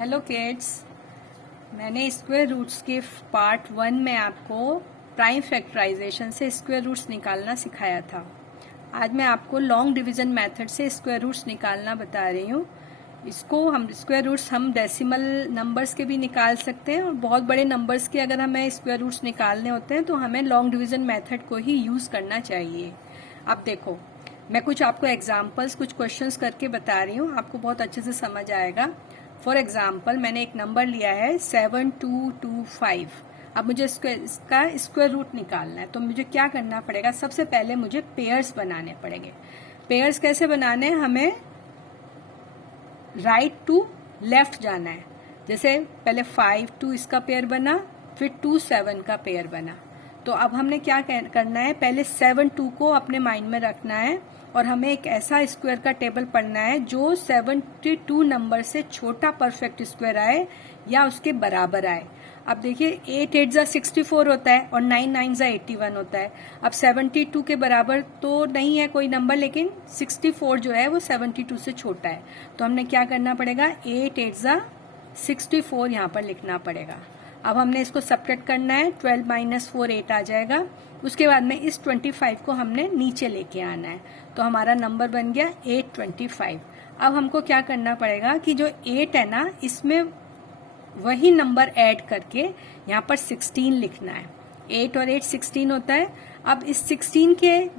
Hello kids, मैंने square roots के part 1 में आपको प्राइम फैक्टराइजेशन से स्क्वायर रूट्स निकालना सिखाया था। आज मैं आपको लॉन्ग डिवीजन मेथड से स्क्वायर रूट्स निकालना बता रही हूँ। इसको हम स्क्वायर रूट्स हम डेसिमल नंबर्स के भी निकाल सकते हैं और बहुत बड़े नंबर्स के अगर हमें स्क्वायर रूट्स निकालने होते हैं तो हमें लॉन्ग डिवीजन मेथड को ही यूज करना चाहिए। अब देखो, मैं कुछ आपको एग्जाम्पल्स, कुछ क्वेश्चंस करके बता रही हूँ, आपको बहुत अच्छे से समझ आएगा। फॉर एग्जाम्पल, मैंने एक नंबर लिया है 7225। अब मुझे इसका स्क्वायर रूट निकालना है, तो मुझे क्या करना पड़ेगा? सबसे पहले मुझे पेयर्स बनाने पड़ेंगे। पेयर्स कैसे बनाने हैं? हमें राइट टू लेफ्ट जाना है। जैसे पहले 5 2 इसका पेयर बना, फिर 2 7 का पेयर बना। तो अब हमने क्या करना है? पहले 7 2 को अपने माइंड में रखना है और हमें एक ऐसा स्क्वायर का टेबल पढ़ना है जो 72 नंबर से छोटा परफेक्ट स्क्वायर आए या उसके बराबर आए। अब देखिए, 8 8 जा 64 होता है और 9 9 जा 81 होता है। अब 72 के बराबर तो नहीं है कोई नंबर, लेकिन 64 जो है वो 72 से छोटा है। तो हमने क्या करना पड़ेगा? 8 8 जा 64 यहाँ पर लिखना पड़ेगा। अब हमने इसको सब्ट्रैक्ट करना है, 12 - 4 8 आ जाएगा। उसके बाद में इस 25 को हमने नीचे लेके आना है, तो हमारा नंबर बन गया 825। अब हमको क्या करना पड़ेगा कि जो 8 है ना, इसमें वही नंबर ऐड करके यहाँ पर 16 लिखना है। 8 और 8 16 होता है। अब इस 16 के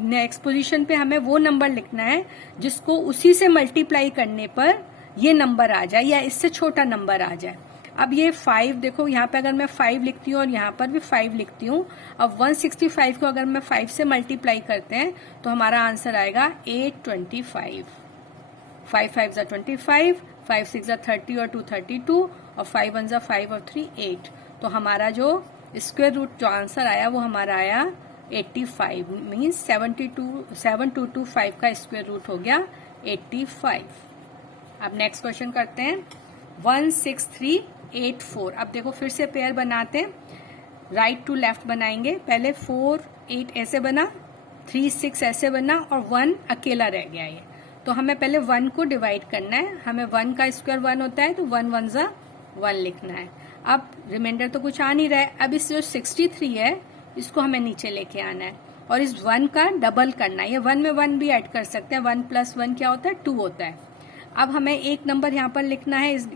नेक्स्ट पोजीशन पे हमें वो नंबर लिखना है जिसको उसी से मल्टीप्लाई करने पर ये नंबर आ जाए या इससे छोटा नंबर आ जाए। अब ये 5, देखो यहाँ पे अगर मैं 5 लिखती हूँ और यहाँ पर भी 5 लिखती हूँ। अब 165 को अगर मैं 5 से मल्टीप्लाई करते हैं तो हमारा आंसर आएगा 825। 5 5 जा 25, 5 6 जा 30 और 2 32 और 5 1 जा 5 और 3 8। तो हमारा जो स्क्वायर रूट जो आंसर आया वो हमारा आया 85, मीन्स 7225 का स्क्वायर रूट हो गया 85। अब नेक्स्ट क्वेश्चन करते हैं 16384। अब देखो, फिर से पेयर बनाते हैं, राइट टू लेफ्ट बनाएंगे। पहले 4 8 ऐसे बना, 3 6 ऐसे बना और 1 अकेला रह गया ये। तो हमें पहले 1 को डिवाइड करना है। हमें 1 का स्क्वायर 1 होता है, तो 1 1 जा 1 लिखना है। अब रिमाइंडर तो कुछ आ नहीं रहा है। अब इस जो 63 है इसको हमें नीचे लेके आना है और इस 1 का डबल करना है। ये 1 में 1 भी ऐड कर सकते हैं। 1 + 1 क्या होता है? 2 होता है। अब हमें एक नंबर यहाँ पर लिखना है, इस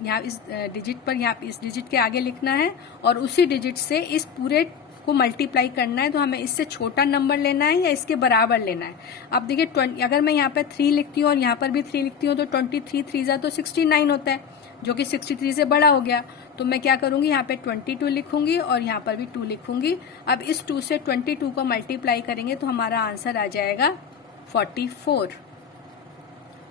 डिजिट पर, यहाँ इस डिजिट के आगे लिखना है और उसी डिजिट से इस पूरे को मल्टीप्लाई करना है। तो हमें इससे छोटा नंबर लेना है या इसके बराबर लेना है। अब देखिए, अगर मैं यहाँ पर 3 लिखती हूँ और यहाँ पर भी 3 लिखती हूँ तो 23 3 जा तो 69 होता है, जो कि 63 से बड़ा हो गया। तो मैं क्या करूंगी? यहाँ पे 22 लिखूंगी और यहाँ पर भी 2 लिखूंगी। अब इस 2 से 22 को मल्टीप्लाई करेंगे तो हमारा आंसर आ जाएगा 44।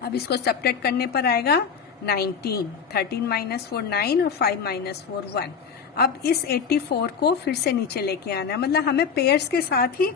अब इसको सब्ट्रैक्ट करने पर आएगा 19। 13 - 4 9 और 5 - 4 1। अब इस 84 को फिर से नीचे लेके आना है, मतलब हमें पेयर्स के साथ ही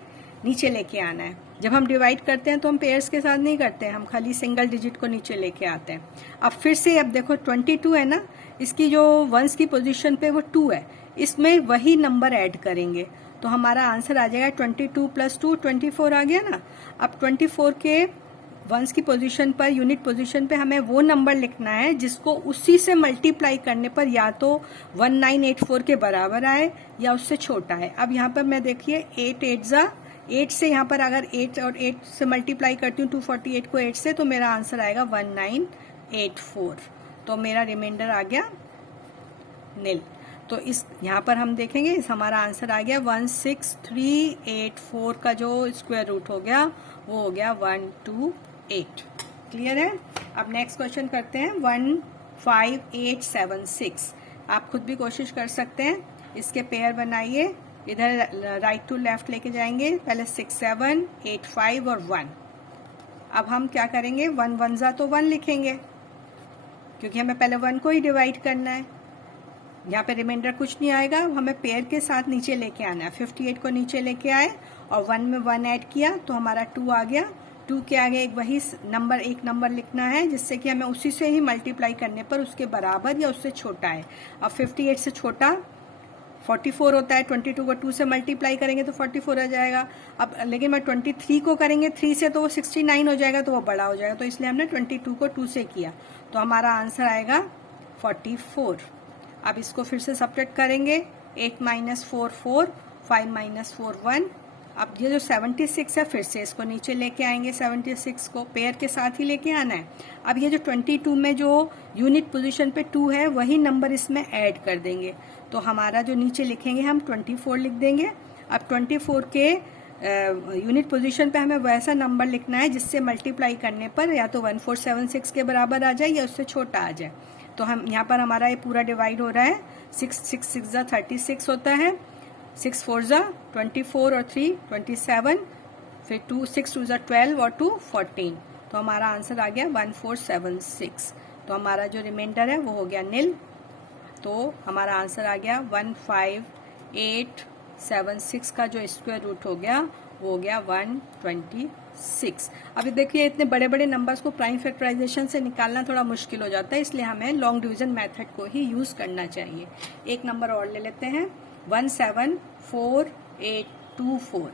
नीचे लेके आना है। जब हम डिवाइड करते हैं तो हम पेयर्स के साथ नहीं करते हैं, हम खाली सिंगल डिजिट को नीचे लेके आते हैं। अब फिर से, अब देखो 22 है ना, इसकी जो वंस की पोजीशन पे वो 2 है, इसमें वही नंबर ऐड करेंगे तो हमारा आंसर आ जाएगा 22 + 2 24 आ गया ना। अब 24 के वंस की पोजीशन पर, यूनिट पोजीशन पे हमें वो नंबर लिखना है जिसको उसी से मल्टीप्लाई करने पर या तो 1984 के बराबर आए या उससे छोटा है। अब यहाँ पर मैं देखिए 8 8 जा 8 से, यहाँ पर अगर 8 और 8 से मल्टीप्लाई करती हूँ 248 को 8 से, तो मेरा आंसर आएगा 1984। तो मेरा रिमाइंडर आ गया नील। तो इस यहाँ पर हम देखेंगे, इस हमारा आंसर आ गया 16384 का जो स्क्वायर रूट हो गया वो हो गया 128। क्लियर है? अब नेक्स्ट क्वेश्चन करते हैं 15876। आप खुद भी कोशिश कर सकते हैं, इसके पेयर बनाइए। इधर राइट टू लेफ्ट लेके जाएंगे, पहले 6 7 8 5 और 1। अब हम क्या करेंगे? 1 1 जा तो 1 लिखेंगे क्योंकि हमें पहले 1 को ही डिवाइड करना है। यहाँ पे रिमाइंडर कुछ नहीं आएगा, हमें पेयर के साथ नीचे लेके आना है। 58 को नीचे लेके आए और 1 में 1 ऐड किया तो हमारा 2 आ गया। 2 के आगे एक नंबर लिखना है जिससे कि हमें उसी से ही मल्टीप्लाई करने पर उसके बराबर या उससे छोटा है। अब 58 से छोटा 44 होता है, 22 को 2 से मल्टीप्लाई करेंगे तो 44 आ जाएगा। अब लेकिन मैं 23 को करेंगे 3 से तो वो 69 हो जाएगा, तो वो बड़ा हो जाएगा, तो इसलिए हमने 22 को 2 से किया तो हमारा आंसर आएगा 44। अब इसको फिर से सब्ट्रैक्ट करेंगे, 8 - 4 4, 5 - 4 1। अब ये जो 76 है फिर से इसको नीचे लेके आएंगे, 76 को पेयर के साथ ही लेके आना है। अब ये जो 22 में जो यूनिट पोजीशन पे 2 है वही नंबर इसमें ऐड कर देंगे, तो हमारा जो नीचे लिखेंगे हम 24 लिख देंगे। अब 24 के यूनिट पोजीशन पे हमें वैसा नंबर लिखना है जिससे मल्टीप्लाई करने पर या तो 1476 के बराबर आ जाए या उससे छोटा आ जाए। तो हम यहाँ पर हमारा ये पूरा डिवाइड हो रहा है, 6 6 6 36 होता है, 6 4 24 और 3 27, फिर 2 6 2 12 और 2 14। तो हमारा आंसर आ गया 1476। तो हमारा जो रिमाइंडर है वो हो गया नील। तो हमारा आंसर आ गया 15876 का जो स्क्वायर रूट हो गया वो हो गया 126। अभी देखिए इतने बड़े बड़े नंबर्स को प्राइम फैक्टराइजेशन से निकालना थोड़ा मुश्किल हो जाता है, इसलिए हमें लॉन्ग डिवीजन मेथड को ही यूज करना चाहिए। एक नंबर और ले लेते हैं, 174824।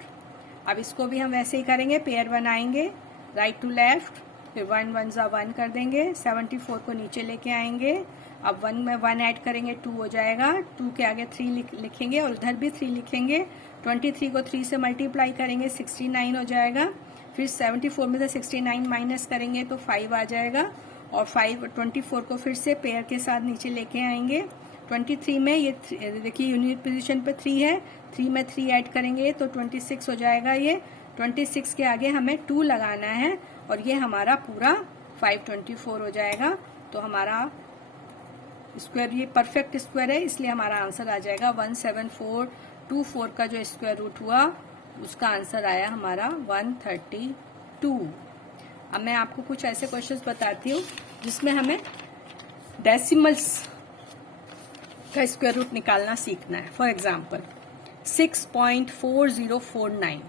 अब इसको भी हम वैसे ही करेंगे, पेयर बनाएंगे राइट टू लेफ्ट, फिर 1 1 1 कर देंगे, 74 को नीचे लेके आएंगे। अब 1 में 1 ऐड करेंगे 2 हो जाएगा, 2 के आगे 3 लिखेंगे और उधर भी 3 लिखेंगे। 23 को 3 से मल्टीप्लाई करेंगे 69 हो जाएगा। फिर 74 में से 69 माइनस करेंगे तो 5 आ जाएगा और 24 को फिर से पेयर के साथ नीचे लेके आएंगे। 23 में ये देखिए यूनिट पोजीशन पे 3 है, 3 में 3 ऐड करेंगे तो 26 हो जाएगा। ये 26 के आगे हमें 2 लगाना है और ये हमारा पूरा 524 हो जाएगा। तो हमारा स्क्वायर ये परफेक्ट स्क्वायर है, इसलिए हमारा आंसर आ जाएगा 17424 का जो स्क्वायर रूट हुआ उसका आंसर आया हमारा 132। अब मैं आपको कुछ ऐसे क्वेश्चंस बताती हूँ जिसमें हमें डेसिमल्स का स्क्वायर रूट निकालना सीखना है। For example 6.4049,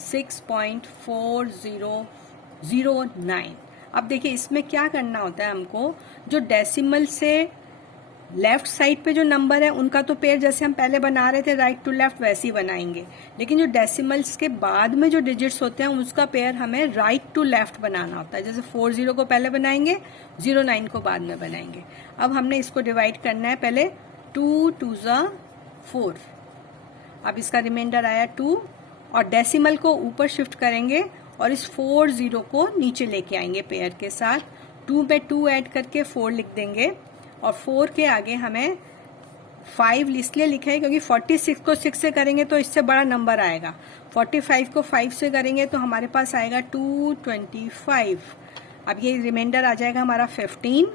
6.4009। अब देखिए इसमें क्या करना होता है हमको, जो डेसिमल से लेफ्ट साइड पे जो नंबर है उनका तो पेयर जैसे हम पहले बना रहे थे राइट टू लेफ्ट वैसे ही बनाएंगे, लेकिन जो डेसिमल्स के बाद में जो डिजिट्स होते हैं उसका पेयर हमें राइट टू लेफ्ट बनाना होता है। जैसे 40 को पहले बनाएंगे, 09 को बाद में बनाएंगे। अब हमने इसको डिवाइड करना है, पहले 2 2 4, अब इसका रिमाइंडर आया 2 और डेसिमल को ऊपर शिफ्ट करेंगे और इस 40 को नीचे लेके आएंगे पेयर के साथ। 2 पे 2 ऐड करके 4 लिख देंगे और 4 के आगे हमें 5 इसलिए लिखा है क्योंकि 46 को 6 से करेंगे तो इससे बड़ा नंबर आएगा। 45 को 5 से करेंगे तो हमारे पास आएगा 225। अब ये रिमाइंडर आ जाएगा हमारा 15।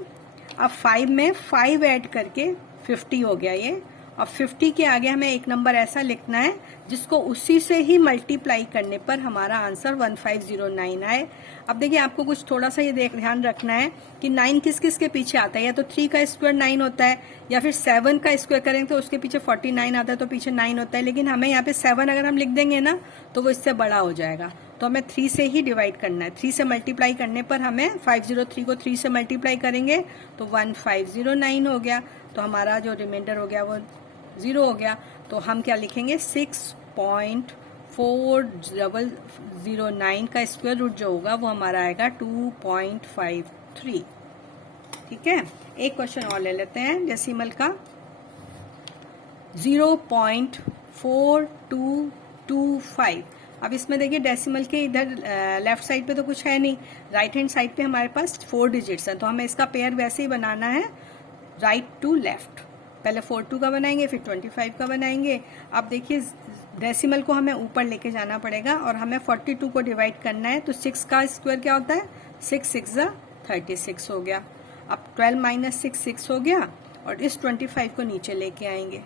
अब 5 में 5 ऐड करके 50 हो गया ये। अब 50 के आगे हमें एक नंबर ऐसा लिखना है जिसको उसी से ही मल्टीप्लाई करने पर हमारा आंसर 1509 आए। अब देखिए आपको कुछ थोड़ा सा ये ध्यान रखना है कि 9 किस किस के पीछे आता है, या तो 3 का स्क्वायर 9 होता है या फिर 7 का स्क्वायर करेंगे तो उसके पीछे 49 आता है तो पीछे 9 होता है, लेकिन हमें यहाँ पे 7 अगर हम लिख देंगे ना तो वो इससे बड़ा हो जाएगा। तो हमें 3 से ही डिवाइड करना है। 3 से मल्टीप्लाई करने पर हमें 503 को 3 से मल्टीप्लाई करेंगे तो 1509 हो गया। तो हमारा जो रिमाइंडर हो गया वो 0 हो गया। तो हम क्या लिखेंगे, 6.4009 का स्क्वायर रूट जो होगा वो हमारा आएगा 2.53। ठीक है, एक क्वेश्चन और ले लेते हैं डेसिमल का, 0.4225। अब इसमें देखिए डेसिमल के इधर लेफ्ट साइड पे तो कुछ है नहीं, राइट हैंड साइड पे हमारे पास 4 डिजिट्स हैं, तो हमें इसका पेयर वैसे ही बनाना है राइट टू लेफ्ट। पहले 42 का बनाएंगे फिर 25 का बनाएंगे। अब देखिए डेसिमल को हमें ऊपर लेके जाना पड़ेगा और हमें 42 को डिवाइड करना है। तो 6 का स्क्वायर क्या होता है, 6 6 36 हो गया। अब 12 माइनस 6 6 हो गया और इस 25 को नीचे लेके आएंगे।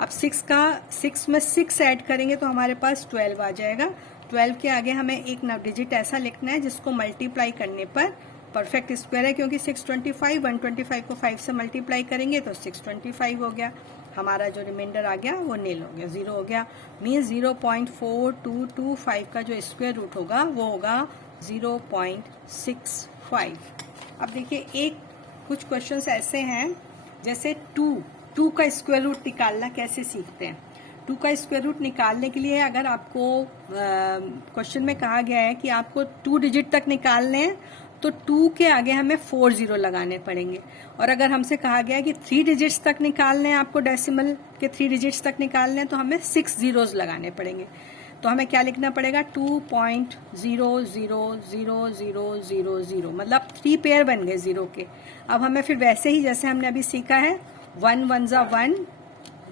अब 6 में 6 ऐड करेंगे तो हमारे पास 12 आ जाएगा। 12 के आगे हमें एक डिजिट ऐसा लिखना है जिसको मल्टीप्लाई करने पर परफेक्ट स्क्वायर है, क्योंकि 625 125 को 5 से मल्टीप्लाई करेंगे तो 625 हो गया। हमारा जो रिमाइंडर आ गया वो नील हो गया, 0 हो गया। मीन्स 0.4225 का जो स्क्वायर रूट होगा वो होगा 0.65। अब देखिए एक कुछ क्वेश्चंस ऐसे हैं जैसे 2 का स्क्वायर रूट निकालना कैसे सीखते हैं। 2 का स्क्वायर रूट निकालने के लिए अगर आपको क्वेश्चन में कहा गया है कि आपको 2 डिजिट तक निकालने हैं तो 2 के आगे हमें 4 जीरो लगाने पड़ेंगे। और अगर हमसे कहा गया है कि 3 डिजिट्स तक निकालने हैं, आपको डेसिमल के 3 डिजिट्स तक निकालने हैं, तो हमें 6 जीरोज लगाने पड़ेंगे। तो हमें क्या लिखना पड़ेगा, 2.0000000, मतलब 3 पेयर बन गए जीरो के। अब हमें फिर वैसे ही जैसे हमने अभी सीखा है, 1 1 जा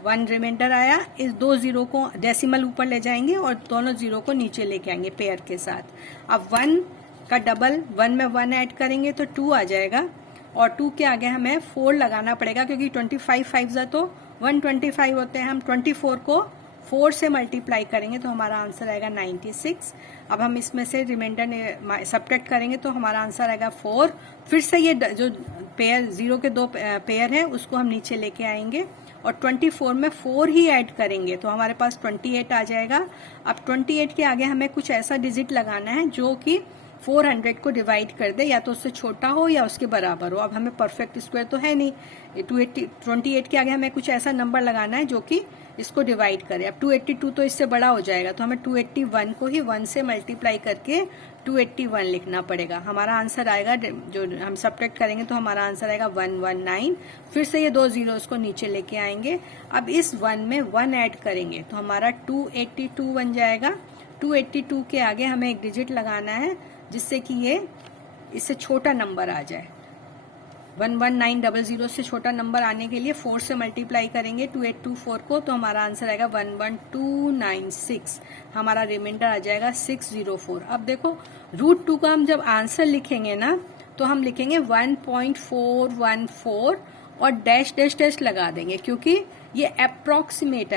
1 रिमाइंडर आया, इस 2 जीरो को डेसिमल ऊपर ले जाएंगे और दोनों जीरो को नीचे लेके आएंगे पेयर के साथ। अब 1 का डबल, 1 में 1 ऐड करेंगे तो 2 आ जाएगा, और 2 के आगे हमें 4 लगाना पड़ेगा, क्योंकि 25 5 जा तो 125 होते हैं। हम 24 को 4 से मल्टीप्लाई करेंगे तो हमारा आंसर आएगा 96। अब हम इसमें से रिमाइंडर सब्ट्रैक्ट करेंगे तो हमारा आंसर आएगा 4। फिर से ये जो पेयर जीरो के 2 पेयर है उसको हम नीचे लेके आएंगे और 24 में 4 ही ऐड करेंगे तो हमारे पास 28 आ जाएगा। अब 28 के आगे हमें कुछ ऐसा डिजिट लगाना है जो कि 400 को डिवाइड कर दे, या तो उससे छोटा हो या उसके बराबर हो। अब हमें परफेक्ट स्क्वायर तो है नहीं, 28 के आगे हमें कुछ ऐसा नंबर लगाना है जो कि इसको डिवाइड करे। अब 282 तो इससे बड़ा हो जाएगा, तो हमें 281 को ही 1 से मल्टीप्लाई करके 281 लिखना पड़ेगा। हमारा आंसर आएगा, जो हम सब्ट्रैक्ट करेंगे तो हमारा आंसर आएगा 119। फिर से ये 2 जीरोस को नीचे लेके आएंगे। अब इस 1 में 1 ऐड करेंगे तो हमारा 282 बन जाएगा। 282 के आगे हमें एक डिजिट लगाना है जिससे कि ये इससे छोटा नंबर आ जाए। 11900 से छोटा नंबर आने के लिए 4 से मल्टीप्लाई करेंगे 2824 को, तो हमारा आंसर आएगा 11296। हमारा रिमाइंडर आ जाएगा 604। अब देखो √2 का हम जब आंसर लिखेंगे ना तो हम लिखेंगे 1.414 और डैश डैश डैश लगा देंगे, क्योंकि ये अप्रोक्सीमेट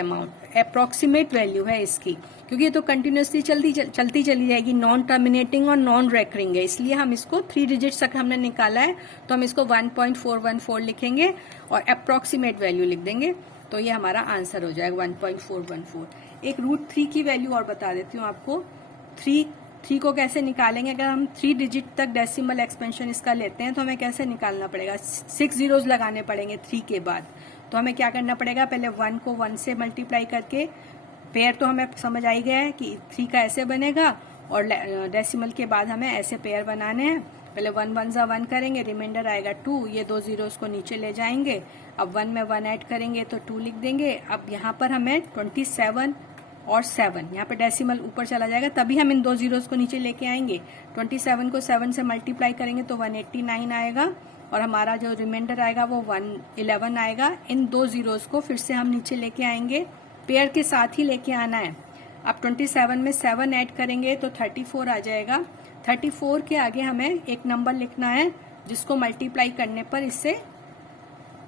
वैल्यू है इसकी, क्योंकि ये तो कंटिन्यूसली चलती चली जाएगी, नॉन टर्मिनेटिंग और नॉन रेकरिंग है, इसलिए हम इसको 3 डिजिट्स तक हमने निकाला है तो हम इसको 1.414 लिखेंगे और अप्रोक्सीमेट वैल्यू लिख देंगे, तो ये हमारा आंसर हो जाएगा 1.414। एक √3 की वैल्यू और बता देती हूँ आपको। 3 को कैसे निकालेंगे, अगर हम 3 डिजिट तक डेसिमल एक्सपेंशन इसका लेते हैं तो हमें कैसे निकालना पड़ेगा, 6 जीरोज लगाने पड़ेंगे 3 के बाद। तो हमें क्या करना पड़ेगा, पहले 1 को 1 से मल्टीप्लाई करके, पेयर तो हमें समझ आ ही गया है कि 3 का ऐसे बनेगा और डेसिमल के बाद हमें ऐसे पेयर बनाने हैं। पहले 1 1 जा 1 करेंगे, रिमाइंडर आएगा 2, ये 2 जीरोस को नीचे ले जाएंगे। अब 1 में 1 ऐड करेंगे तो 2 लिख देंगे। अब यहाँ पर हमें 27 और 7, यहाँ पे डेसिमल ऊपर चला जाएगा, तभी हम इन 2 जीरोस को नीचे लेके आएंगे। 27 को 7 से मल्टीप्लाई करेंगे तो 189 आएगा और हमारा जो रिमाइंडर आएगा वो 111 आएगा। इन 2 जीरोस को फिर से हम नीचे लेके आएंगे, पेयर के साथ ही लेके आना है। अब 27 में 7 ऐड करेंगे तो 34 आ जाएगा। 34 के आगे हमें एक नंबर लिखना है जिसको मल्टीप्लाई करने पर इससे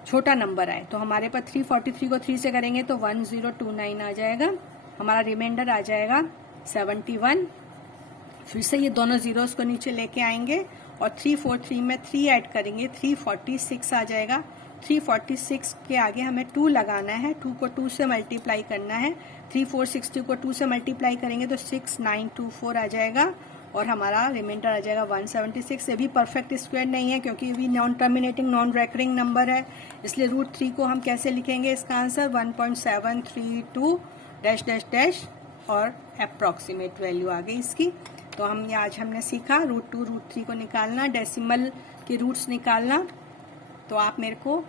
छोटा नंबर आए, तो हमारे पास 343 को 3 से करेंगे तो 1029 आ जाएगा। हमारा रिमाइंडर आ जाएगा 71। फिर से ये दोनों जीरोस को नीचे लेके आएंगे और 343 में 3 ऐड करेंगे, 346 आ जाएगा। 346 के आगे हमें 2 लगाना है, 2 को 2 से मल्टीप्लाई करना है। 3460 को 2 से मल्टीप्लाई करेंगे तो 6924 आ जाएगा और हमारा रिमाइंडर आ जाएगा 176। ये भी परफेक्ट स्क्वायर नहीं है क्योंकि ये भी non terminating non recurring number है, इसलिए √3 को हम कैसे लिखेंगे, इसका आंसर 1.732 डैश डैश डैश और अप्रॉक्सीमेट वैल्यू आ गई इसकी। तो आज हमने सीखा √2 √3 को निकालना, डेसिमल के रूट्स निकालना। तो आप मेरे को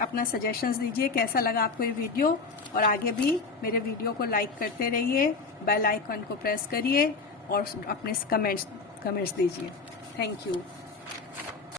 अपना सजेशंस दीजिए कैसा लगा आपको ये वीडियो, और आगे भी मेरे वीडियो को लाइक करते रहिए, बेल आइकन को प्रेस करिए और अपने कमेंट्स दीजिए। Thank you.